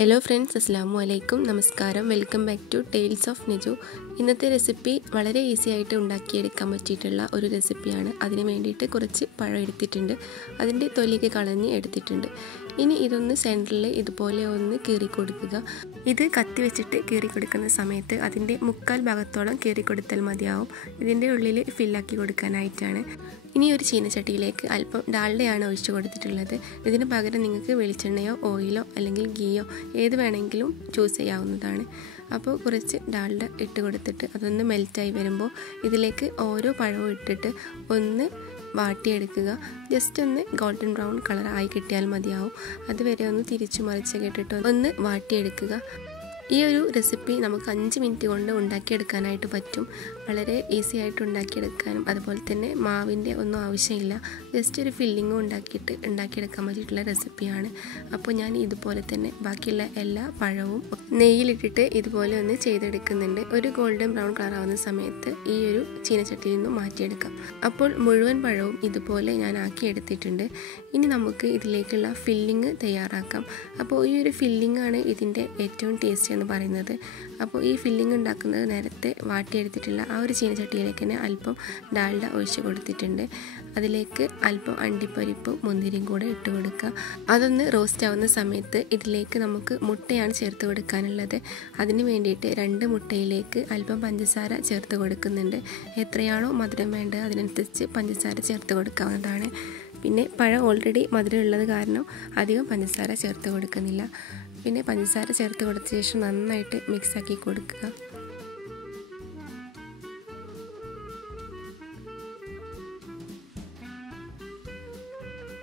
Hello friends, assalamu alaikum, namaskaram, welcome back to Tales of NAJU. ഇന്നത്തെ recipe വളരെ easy ആയിട്ട് ഉണ്ടാക്കിയെടുക്കാൻ പറ്റിയിട്ടുള്ള ഒരു റെസിപ്പിയാണ്. അതിനു വേണ്ടിയിട്ട് കുറച്ച് പഴം എടുത്തിട്ടുണ്ട്. അതിൻ്റെ തൊലിയൊക്കെ കളഞ്ഞ് എടുത്തിട്ടുണ്ട്. ഇനി ഇതൊന്ന് സെൻറ്ററിൽ ഇതുപോലെ ഒന്ന് കീറി കൊടുക്കുക. ഇത് കത്തി വെച്ചിട്ട് കീറി കൊടുക്കുന്ന സമയത്ത് അതിൻ്റെ മുക്കാൽ ഭാഗത്തോളം കീറി കൊടുത്താൽ മതിയാവും. ഇതിൻ്റെ ഉള്ളിൽ ഫില്ലാക്കി കൊടുക്കാനായിട്ടാണ്. ഇനി ഒരു ചീനച്ചട്ടിയിലേക്ക് അല്പം ഡാൽഡയാണ് ഒഴിച്ചു കൊടുത്തിട്ടുള്ളത്. ഇതിന് പകരം നിങ്ങൾക്ക് വെളിച്ചെണ്ണയോ ഓയിലോ അല്ലെങ്കിൽ ഗീയോ ഏത് വേണമെങ്കിലും ചൂസ് ചെയ്യാവുന്നതാണ്. അപ്പോൾ കുറച്ച് ഡാൽഡ ഇട്ട് കൊടുത്തിട്ട് അതൊന്ന് മെൽറ്റായി വരുമ്പോൾ ഇതിലേക്ക് ഓരോ പഴവും ഇട്ടിട്ട് ഒന്ന് വാട്ടിയെടുക്കുക. ജസ്റ്റ് ഒന്ന് ഗോൾഡൻ ബ്രൗൺ കളർ ആയി കിട്ടിയാൽ മതിയാവും. അതുവരെ ഒന്ന് തിരിച്ചു മറിച്ച് ഇട്ടിട്ട് ഒന്ന് വാട്ടിയെടുക്കുക. ഈ ഒരു റെസിപ്പി നമുക്ക് 5 മിനിറ്റ് കൊണ്ട് ഉണ്ടാക്കിയെടുക്കാനായിട്ട് പറ്റും. വളരെ ഈസി ആയിട്ട് ഉണ്ടാക്കിയെടുക്കാനും അതുപോലെ തന്നെ മാവിൻ്റെ ഒന്നും ആവശ്യമില്ല. ജസ്റ്റ് ഒരു ഫില്ലിങ്ങും ഉണ്ടാക്കിയെടുക്കാൻ പറ്റിയിട്ടുള്ള റെസിപ്പിയാണ്. അപ്പോൾ ഞാൻ ഇതുപോലെ തന്നെ ബാക്കിയുള്ള എല്ലാ പഴവും നെയ്യിലിട്ടിട്ട് ഇതുപോലെ ഒന്ന് ചെയ്തെടുക്കുന്നുണ്ട്. ഒരു ഗോൾഡൻ ബ്രൗൺ കളർ ആവുന്ന സമയത്ത് ഈ ഒരു ചീനച്ചട്ടിയിൽ നിന്ന് മാറ്റിയെടുക്കാം. അപ്പോൾ മുഴുവൻ പഴവും ഇതുപോലെ ഞാൻ ആക്കിയെടുത്തിട്ടുണ്ട്. ഇനി നമുക്ക് ഇതിലേക്കുള്ള ഫില്ലിങ് തയ്യാറാക്കാം. അപ്പോൾ ഈ ഒരു ഫില്ലിങ്ങാണ് ഇതിൻ്റെ ഏറ്റവും ടേസ്റ്റ് എന്ന് പറയുന്നത്. അപ്പോൾ ഈ ഫില്ലിങ് ഉണ്ടാക്കുന്നത് നേരത്തെ വാട്ടിയെടുത്തിട്ടുള്ള ആ ഒരു ചീനച്ചട്ടിയിലേക്ക് തന്നെ അല്പം ഡാൽഡ ഒഴിച്ച് കൊടുത്തിട്ടുണ്ട്. അതിലേക്ക് അല്പം അണ്ടിപ്പരിപ്പും മുന്തിരിയും കൂടെ ഇട്ട് കൊടുക്കുക. അതൊന്ന് റോസ്റ്റ് ആവുന്ന സമയത്ത് ഇതിലേക്ക് നമുക്ക് മുട്ടയാണ് ചേർത്ത് കൊടുക്കാനുള്ളത്. അതിന് വേണ്ടിയിട്ട് 2 മുട്ടയിലേക്ക് അല്പം പഞ്ചസാര ചേർത്ത് കൊടുക്കുന്നുണ്ട്. എത്രയാണോ മധുരം വേണ്ടത് അതിനനുസരിച്ച് പഞ്ചസാര ചേർത്ത് കൊടുക്കാവുന്നതാണ്. പിന്നെ പഴം ഓൾറെഡി മധുരം ഉള്ളത് കാരണം അധികം പഞ്ചസാര ചേർത്ത് കൊടുക്കുന്നില്ല. പിന്നെ പഞ്ചസാര ചേർത്ത് കൊടുത്ത ശേഷം നന്നായിട്ട് മിക്സാക്കി കൊടുക്കുക.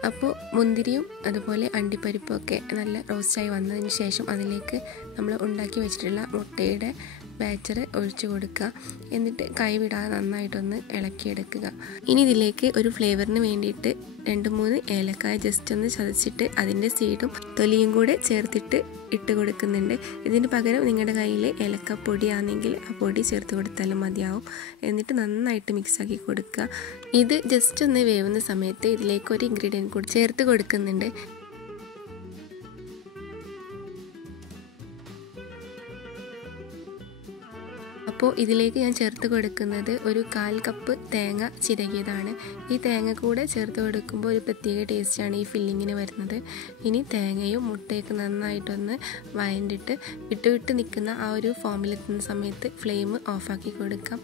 അപ്പോൾ മുന്തിരിയും അതുപോലെ അണ്ടിപ്പരിപ്പും ഒക്കെ നല്ല റോസ്റ്റായി വന്നതിന് ശേഷം അതിലേക്ക് നമ്മൾ ഉണ്ടാക്കി വെച്ചിട്ടുള്ള മുട്ടയുടെ ബാറ്റർ ഒഴിച്ചു കൊടുക്കുക. എന്നിട്ട് കൈവിടാതെ നന്നായിട്ടൊന്ന് ഇളക്കിയെടുക്കുക. ഇനി ഇതിലേക്ക് ഒരു ഫ്ലേവറിന് വേണ്ടിയിട്ട് 2-3 ഏലക്കായ ജസ്റ്റ് ഒന്ന് ചതച്ചിട്ട് അതിൻ്റെ സീഡും തൊലിയും കൂടെ ചേർത്തിട്ട് ഇട്ട് കൊടുക്കുന്നുണ്ട്. ഇതിന് പകരം നിങ്ങളുടെ കയ്യിൽ ഏലക്കപ്പൊടിയാണെങ്കിൽ ആ പൊടി ചേർത്ത് കൊടുത്താലും മതിയാവും. എന്നിട്ട് നന്നായിട്ട് മിക്സാക്കി കൊടുക്കുക. ഇത് ജസ്റ്റ് ഒന്ന് വേവുന്ന സമയത്ത് ഇതിലേക്ക് ഒരു ഇൻഗ്രീഡിയൻറ്റ് കൂടി ചേർത്ത് കൊടുക്കുന്നുണ്ട്. അപ്പോൾ ഇതിലേക്ക് ഞാൻ ചേർത്ത് കൊടുക്കുന്നത് ഒരു 1/4 കപ്പ് തേങ്ങ ചിരകിയതാണ്. ഈ തേങ്ങ കൂടെ ചേർത്ത് കൊടുക്കുമ്പോൾ ഒരു പ്രത്യേക ടേസ്റ്റാണ് ഈ ഫില്ലിങ്ങിന് വരുന്നത്. ഇനി തേങ്ങയും മുട്ടയൊക്കെ നന്നായിട്ടൊന്ന് വഴണ്ടിട്ട് വിട്ട് നിൽക്കുന്ന ആ ഒരു ഫോമിലെത്തുന്ന സമയത്ത് ഫ്ലെയിം ഓഫാക്കി കൊടുക്കാം.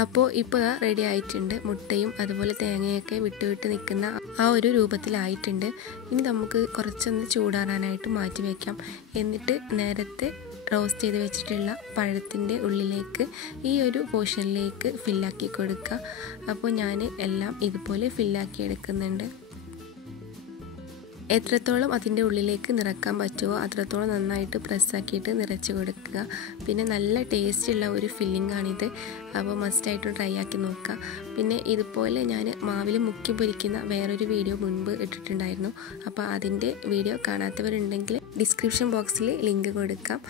അപ്പോൾ ഇപ്പോൾ റെഡി ആയിട്ടുണ്ട്. മുട്ടയും അതുപോലെ തേങ്ങയൊക്കെ വിട്ട് നിൽക്കുന്ന ആ ഒരു രൂപത്തിലായിട്ടുണ്ട്. ഇനി നമുക്ക് കുറച്ചൊന്ന് ചൂടാറാനായിട്ട് മാറ്റി വയ്ക്കാം. എന്നിട്ട് നേരത്തെ റോസ്റ്റ് ചെയ്ത് വെച്ചിട്ടുള്ള പഴത്തിൻ്റെ ഉള്ളിലേക്ക് ഈ ഒരു പോർഷനിലേക്ക് ഫില്ലാക്കി കൊടുക്കുക. അപ്പോൾ ഞാൻ എല്ലാം ഇതുപോലെ ഫില്ലാക്കി എടുക്കുന്നുണ്ട്. എത്രത്തോളം അതിൻ്റെ ഉള്ളിലേക്ക് നിറക്കാൻ പറ്റുമോ അത്രത്തോളം നന്നായിട്ട് പ്രസ്സാക്കിയിട്ട് നിറച്ച് കൊടുക്കുക. പിന്നെ നല്ല ടേസ്റ്റുള്ള ഒരു ഫില്ലിങ്ങാണിത്. അപ്പോൾ മസ്റ്റായിട്ടും ട്രൈ ആക്കി നോക്കുക. പിന്നെ ഇതുപോലെ ഞാൻ മാവിൽ മുക്കി പൊരിക്കുന്ന വേറൊരു വീഡിയോ മുൻപ് ഇട്ടിട്ടുണ്ടായിരുന്നു. അപ്പോൾ അതിൻ്റെ വീഡിയോ കാണാത്തവരുണ്ടെങ്കിൽ ഡിസ്ക്രിപ്ഷൻ ബോക്സിൽ ലിങ്ക് കൊടുക്കാം.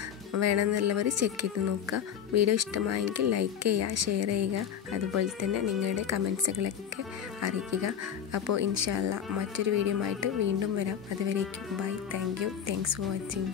വേണമെന്നുള്ളവർ ചെക്ക് ചെയ്ത് നോക്കുക. വീഡിയോ ഇഷ്ടമായെങ്കിൽ ലൈക്ക് ചെയ്യുക, ഷെയർ ചെയ്യുക, അതുപോലെ തന്നെ നിങ്ങളുടെ കമൻസുകളൊക്കെ അറിയിക്കുക. അപ്പോൾ ഇൻഷാ അല്ലാഹ് മറ്റൊരു വീഡിയോ ആയിട്ട് വീണ്ടും വരാം. അതുവരേക്കും bye. Thank you. Thanks for watching.